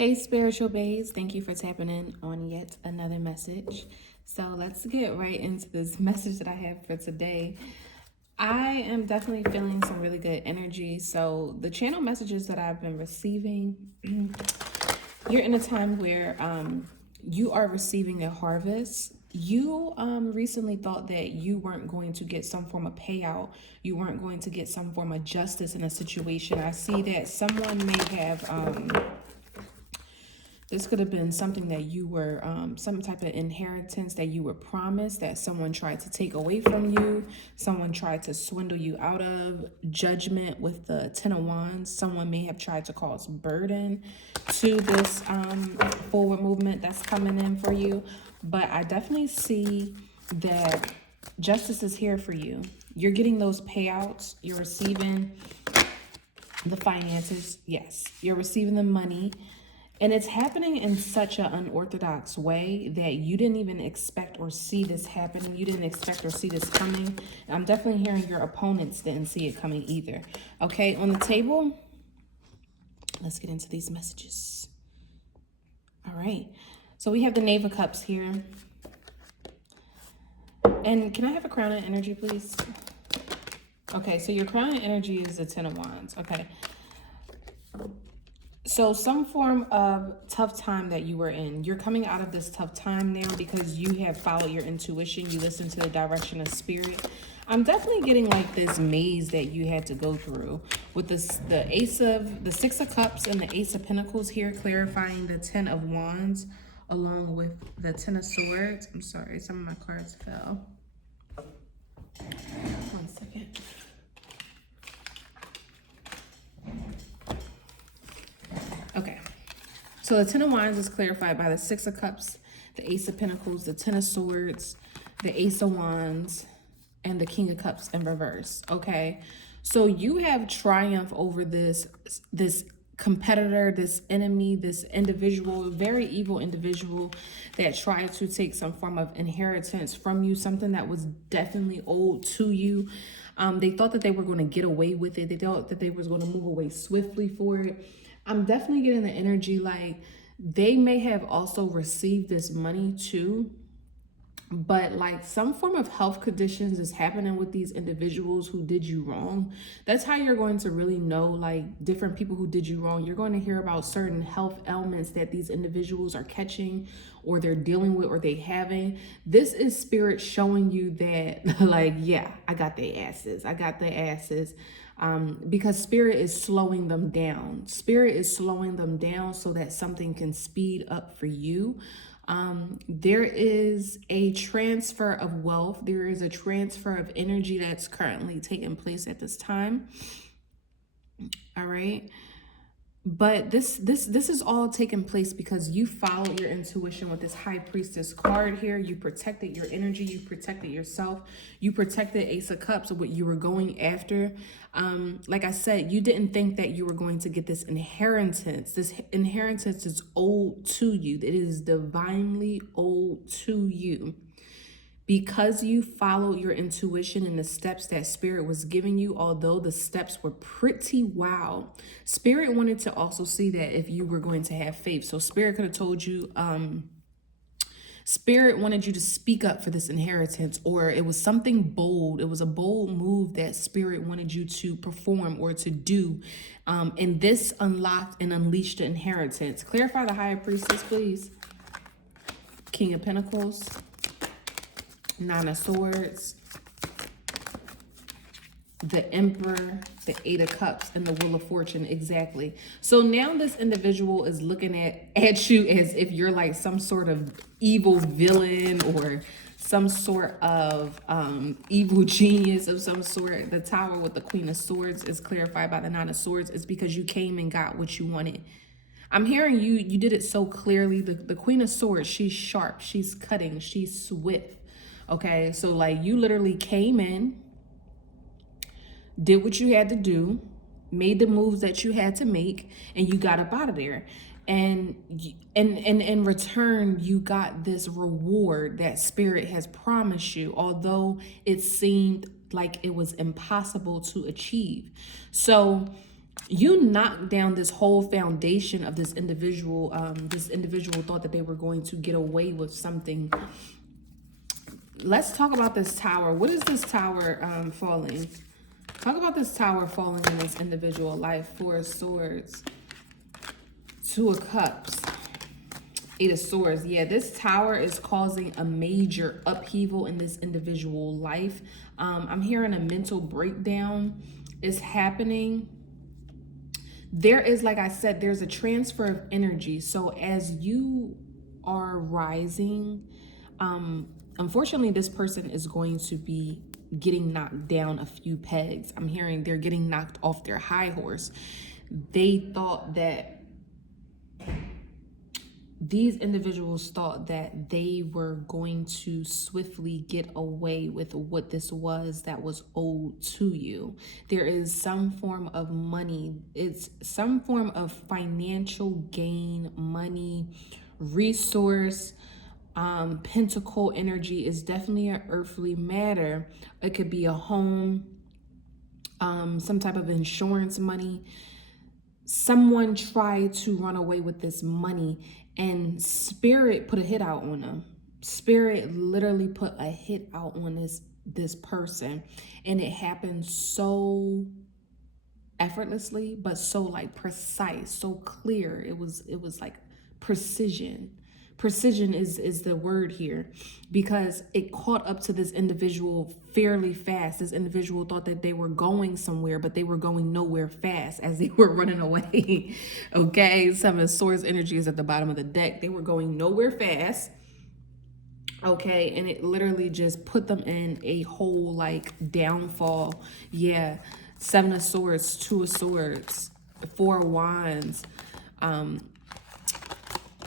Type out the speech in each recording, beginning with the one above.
Hey, spiritual babes, thank you for tapping in on yet another message. So let's get right into this message that I have for today. I am definitely feeling some really good energy. So the channel messages that I've been receiving, you're in a time where you are receiving a harvest. You recently thought that you weren't going to get some form of payout. You weren't going to get some form of justice in a situation. I see that someone may have this could have been something that you were, some type of inheritance that you were promised that someone tried to take away from you. Someone tried to swindle you out of. Judgment with the Ten of Wands. Someone may have tried to cause burden to this forward movement that's coming in for you. But I definitely see that justice is here for you. You're getting those payouts. You're receiving the finances. Yes, you're receiving the money. And it's happening in such an unorthodox way that you didn't even expect or see this happening. You didn't expect or see this coming. I'm definitely hearing your opponents didn't see it coming either. Okay, on the table, let's get into these messages. All right, so we have the Knave of Cups here. And can I have a crown of energy, please? Okay, so your crown of energy is the Ten of Wands. Okay. So some form of tough time that you were in, you're coming out of this tough time now because you have followed your intuition. You listen to the direction of spirit. I'm definitely getting like this maze that you had to go through with the Six of Cups and the Ace of Pentacles here, clarifying the Ten of Wands along with the Ten of Swords. I'm sorry, some of my cards fell. 1 second. Okay, so the Ten of Wands is clarified by the Six of Cups, the Ace of Pentacles, the Ten of Swords, the Ace of Wands, and the King of Cups in reverse. Okay, so you have triumph over this competitor, this enemy, this individual, very evil individual that tried to take some form of inheritance from you, something that was definitely owed to you. They thought that they were going to get away with it. They thought that they was going to move away swiftly for it. I'm definitely getting the energy like they may have also received this money too, but like some form of health conditions is happening with these individuals who did you wrong. That's how you're going to really know like different people who did you wrong. You're going to hear about certain health ailments that these individuals are catching or they're dealing with or they having. This is spirit showing you that like, yeah, I got their asses. I got their asses. Because spirit is slowing them down. Spirit is slowing them down so that something can speed up for you. There is a transfer of wealth. There is a transfer of energy that's currently taking place at this time. All right. But this is all taking place because you followed your intuition with this High Priestess card here. You protected your energy. You protected yourself. You protected Ace of Cups, what you were going after. Like I said, you didn't think that you were going to get this inheritance. This inheritance is owed to you. It is divinely owed to you. Because you followed your intuition and the steps that spirit was giving you, although the steps were pretty wild, spirit wanted to also see that if you were going to have faith. So spirit could have told you, spirit wanted you to speak up for this inheritance, or it was something bold. It was a bold move that spirit wanted you to perform or to do. And this unlocked and unleashed the inheritance. Clarify the High Priestess, please. King of Pentacles. Nine of Swords, the Emperor, the Eight of Cups, and the Wheel of Fortune. Exactly. So now this individual is looking at you as if you're like some sort of evil villain or some sort of evil genius of some sort. The Tower with the Queen of Swords is clarified by the Nine of Swords. It's because you came and got what you wanted. I'm hearing you did it so clearly. The Queen of Swords, she's sharp, she's cutting, she's swift. Okay, so like you literally came in, did what you had to do, made the moves that you had to make, and you got up out of there. And in return, you got this reward that spirit has promised you, although it seemed like it was impossible to achieve. So You knocked down this whole foundation of this individual. This individual thought that they were going to get away with something. Let's talk about this tower. What is this tower falling? Talk about this tower falling in this individual life. Four of Swords, Two of Cups, Eight of Swords. Yeah, this tower is causing a major upheaval in this individual life. I'm hearing a mental breakdown is happening. There is, like I said, there's a transfer of energy. So as you are rising, unfortunately, this person is going to be getting knocked down a few pegs. I'm hearing they're getting knocked off their high horse. They thought that, these individuals thought that they were going to swiftly get away with what this was that was owed to you. There is some form of money. It's some form of financial gain, money, resource. Pentacle energy is definitely an earthly matter. It could be a home, some type of insurance money. Someone tried to run away with this money, and Spirit put a hit out on them. Spirit literally put a hit out on this person, and it happened so effortlessly, but so like precise, so clear. It was like precision. Precision is the word here, because it caught up to this individual fairly fast. This individual thought that they were going somewhere, but they were going nowhere fast as they were running away. Okay, some of the Swords energy is at the bottom of the deck. They were going nowhere fast. Okay, and it literally just put them in a whole like downfall. Yeah, Seven of Swords, Two of Swords, Four of Wands,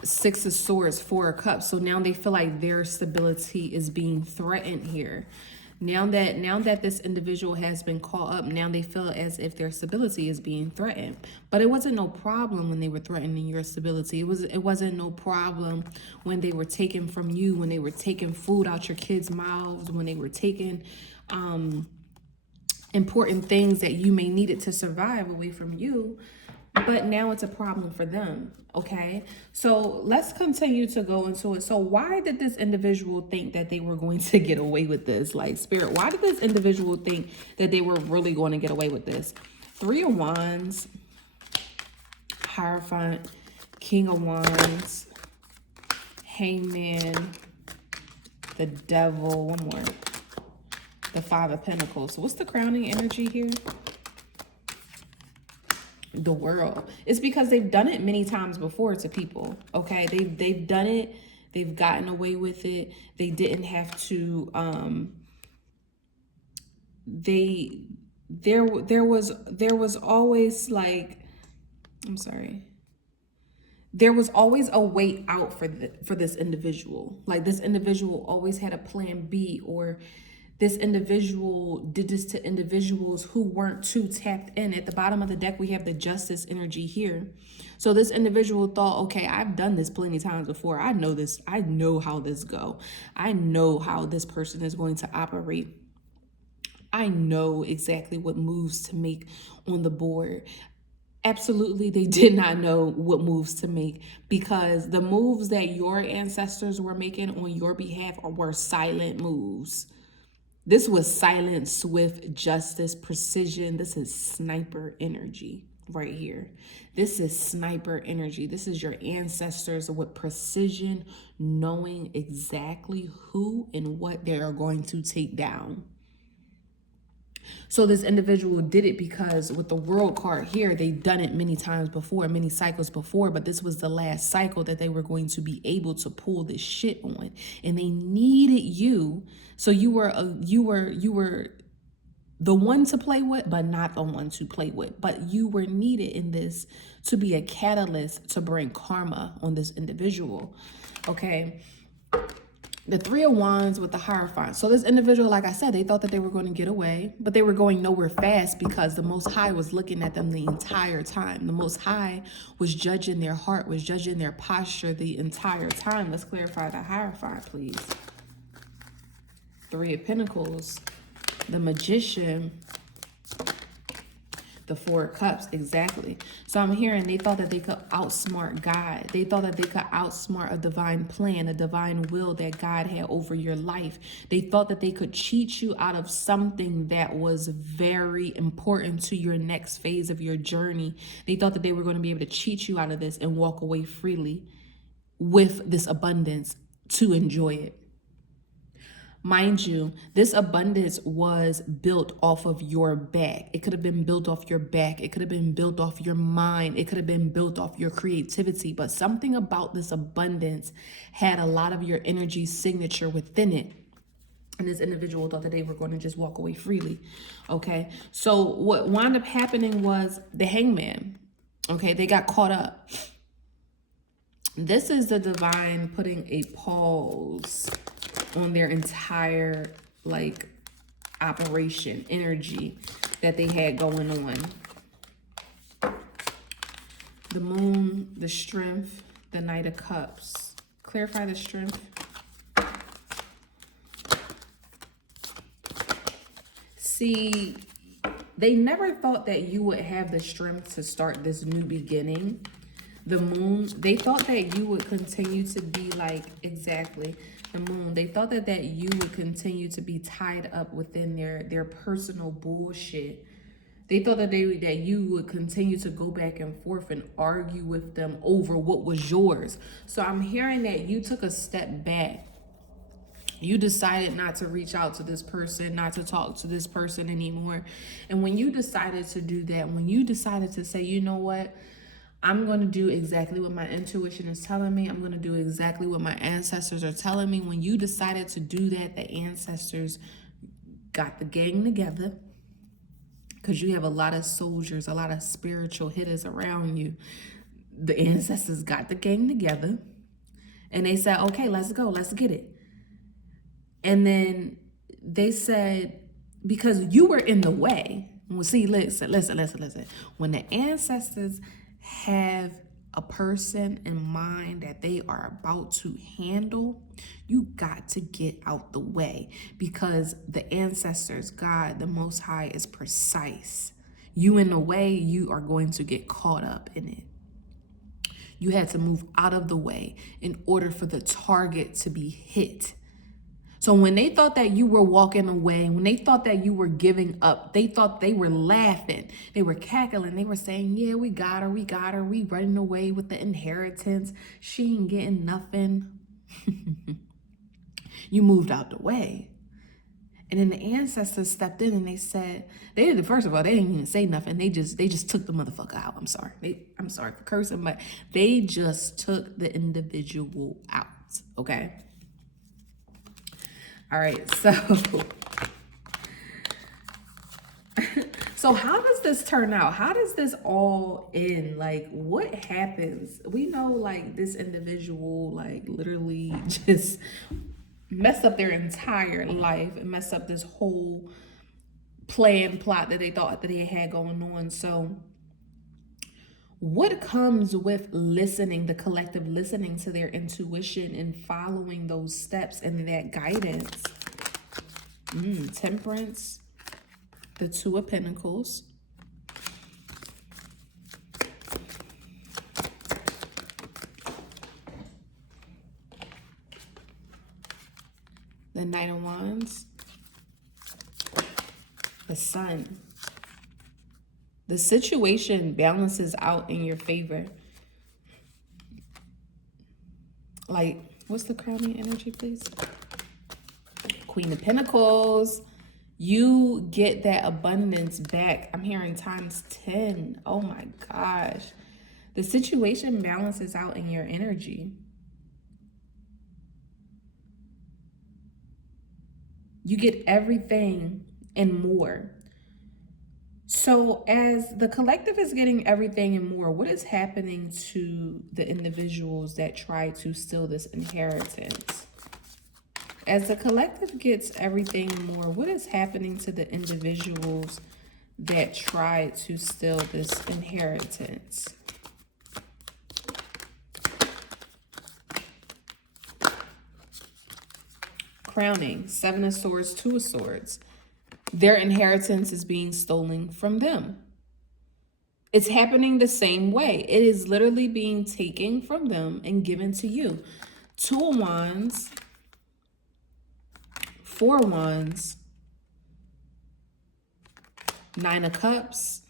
Six of Swords, Four of Cups. So now they feel like their stability is being threatened here. Now that this individual has been caught up, now they feel as if their stability is being threatened. But it wasn't no problem when they were threatening your stability. It wasn't no problem when they were taking from you, when they were taking food out your kids' mouths, when they were taking important things that you may needed to survive away from you. But now it's a problem for them, okay? So let's continue to go into it. So why did this individual think that they were going to get away with this? Like, Spirit, why did this individual think that they were really going to get away with this? Three of Wands, Hierophant, King of Wands, Hangman, the Devil, one more, the Five of Pentacles. So what's the crowning energy here? The World. It's because they've done it many times before to people. Okay, they've done it. They've gotten away with it. They didn't have to. There was always like, I'm sorry. There was always a way out for this individual. Like, this individual always had a plan B, or this individual did this to individuals who weren't too tapped in. At the bottom of the deck, we have the Justice energy here. So this individual thought, okay, I've done this plenty of times before. I know this. I know how this go. I know how this person is going to operate. I know exactly what moves to make on the board. Absolutely, they did not know what moves to make, because the moves that your ancestors were making on your behalf were silent moves. This was silent, swift justice, precision. This is sniper energy right here. This is sniper energy. This is your ancestors with precision, knowing exactly who and what they are going to take down. So this individual did it because with the World card here, they've done it many times before, many cycles before, but this was the last cycle that they were going to be able to pull this shit on. And they needed you. So you were the one to play with, but not the one to play with. But you were needed in this to be a catalyst to bring karma on this individual. Okay. The Three of Wands with the Hierophant. So this individual, like I said, they thought that they were going to get away, but they were going nowhere fast because the Most High was looking at them the entire time. The Most High was judging their heart, was judging their posture the entire time. Let's clarify the Hierophant, please. Three of Pentacles, the Magician, The Four of Cups, exactly. So I'm hearing they thought that they could outsmart God. They thought that they could outsmart a divine plan, a divine will that God had over your life. They thought that they could cheat you out of something that was very important to your next phase of your journey. They thought that they were going to be able to cheat you out of this and walk away freely with this abundance to enjoy it. Mind you, this abundance was built off of your back. It could have been built off your back. It could have been built off your mind. It could have been built off your creativity. But something about this abundance had a lot of your energy signature within it. And this individual thought that they were going to just walk away freely. Okay. So what wound up happening was the Hangman. Okay. They got caught up. This is the divine putting a pause on their entire like operation energy that they had going on. The Moon, the Strength, the Knight of Cups. Clarify the Strength. See, they never thought that you would have the strength to start this new beginning. The Moon, they thought that you would continue to be like, exactly, the Moon. They thought that you would continue to be tied up within their personal bullshit. They thought that you would continue to go back and forth and argue with them over what was yours. So I'm hearing that you took a step back. You decided not to reach out to this person, not to talk to this person anymore. And when you decided to do that, when you decided to say, you know what, I'm going to do exactly what my intuition is telling me. I'm going to do exactly what my ancestors are telling me. When you decided to do that, the ancestors got the gang together, because you have a lot of soldiers, a lot of spiritual hitters around you. The ancestors got the gang together and they said, okay, let's go. Let's get it. And then they said, because you were in the way. Well, see, listen. When the ancestors have a person in mind that they are about to handle, you got to get out the way, because the ancestors, God, the Most High, is precise. You in the way, you are going to get caught up in it. You had to move out of the way in order for the target to be hit. So when they thought that you were walking away, when they thought that you were giving up, they thought they were laughing. They were cackling. They were saying, yeah, we got her. We running away with the inheritance. She ain't getting nothing. You moved out the way. And then the ancestors stepped in and they said, first of all, they didn't even say nothing. They just took the motherfucker out. I'm sorry. I'm sorry for cursing, but they just took the individual out. Okay. All right, so how does this turn out? How does this all end? Like, what happens? We know, like, this individual, like, literally just messed up their entire life and messed up this whole plot that they thought that they had going on. So what comes with listening, the collective listening to their intuition and following those steps and that guidance? Temperance, the Two of Pentacles, the Knight of Wands, the Sun. The situation balances out in your favor. Like, what's the crowning energy, please? Queen of Pentacles. You get that abundance back. I'm hearing times 10. Oh my gosh. The situation balances out in your energy. You get everything and more. So as the collective is getting everything and more, what is happening to the individuals that try to steal this inheritance? As the collective gets everything and more, what is happening to the individuals that try to steal this inheritance? Crowning, Seven of Swords, Two of Swords. Their inheritance is being stolen from them. It's happening the same way. It is literally being taken from them and given to you. 2 of Wands, 4 of Wands, 9 of Cups,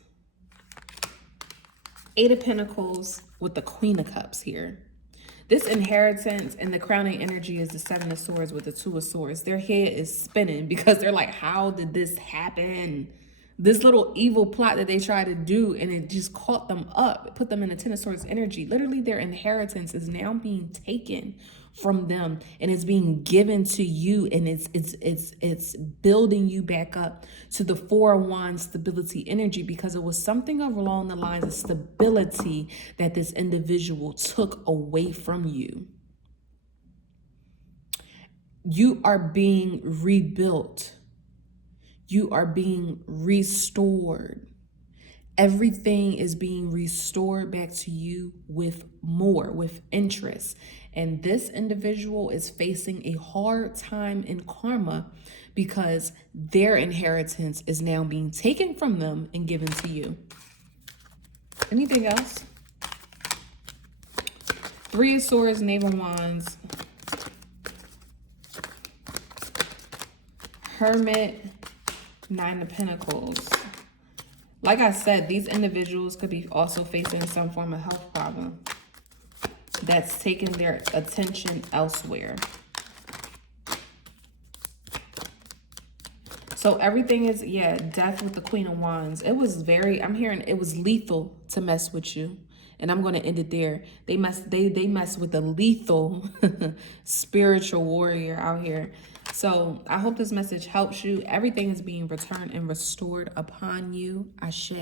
8 of Pentacles with the Queen of Cups here. This inheritance and the crowning energy is the 7 of Swords with the 2 of Swords. Their head is spinning because they're like, how did this happen? This little evil plot that they tried to do, and it just caught them up. It put them in a 10 of Swords energy. Literally, their inheritance is now being taken from them, and it's being given to you, and it's building you back up to the 4 of Wands stability energy, because it was something along the lines of stability that this individual took away from you. You are being rebuilt. You are being restored. Everything is being restored back to you with more, with interest. And this individual is facing a hard time in karma because their inheritance is now being taken from them and given to you. Anything else? 3 of Swords, Knave of Wands, Hermit, 9 of Pentacles. Like I said, these individuals could be also facing some form of health problem that's taking their attention elsewhere. So everything is, yeah, death with the Queen of Wands. It was very, I'm hearing it was lethal to mess with you. And I'm going to end it there. They mess with the lethal spiritual warrior out here. So I hope this message helps you. Everything is being returned and restored upon you. Ashe.